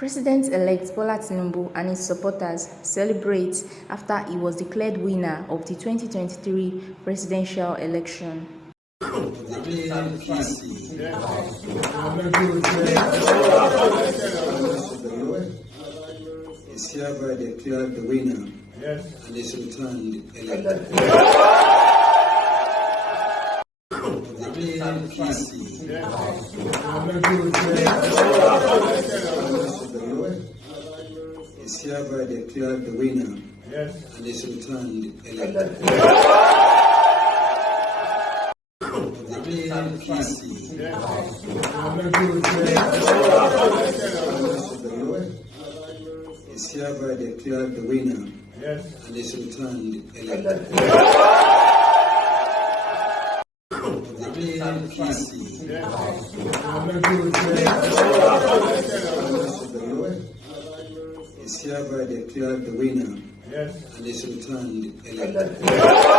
President-elect Bola Tinubu and his supporters celebrate after he was declared winner of the 2023 presidential election. Is hereby declared the winner and is returned elected. Is hereby declared the winner and is returned elected. Is hereby declared the winner and is returned elected. Is hereby declared the winner and is returned elected.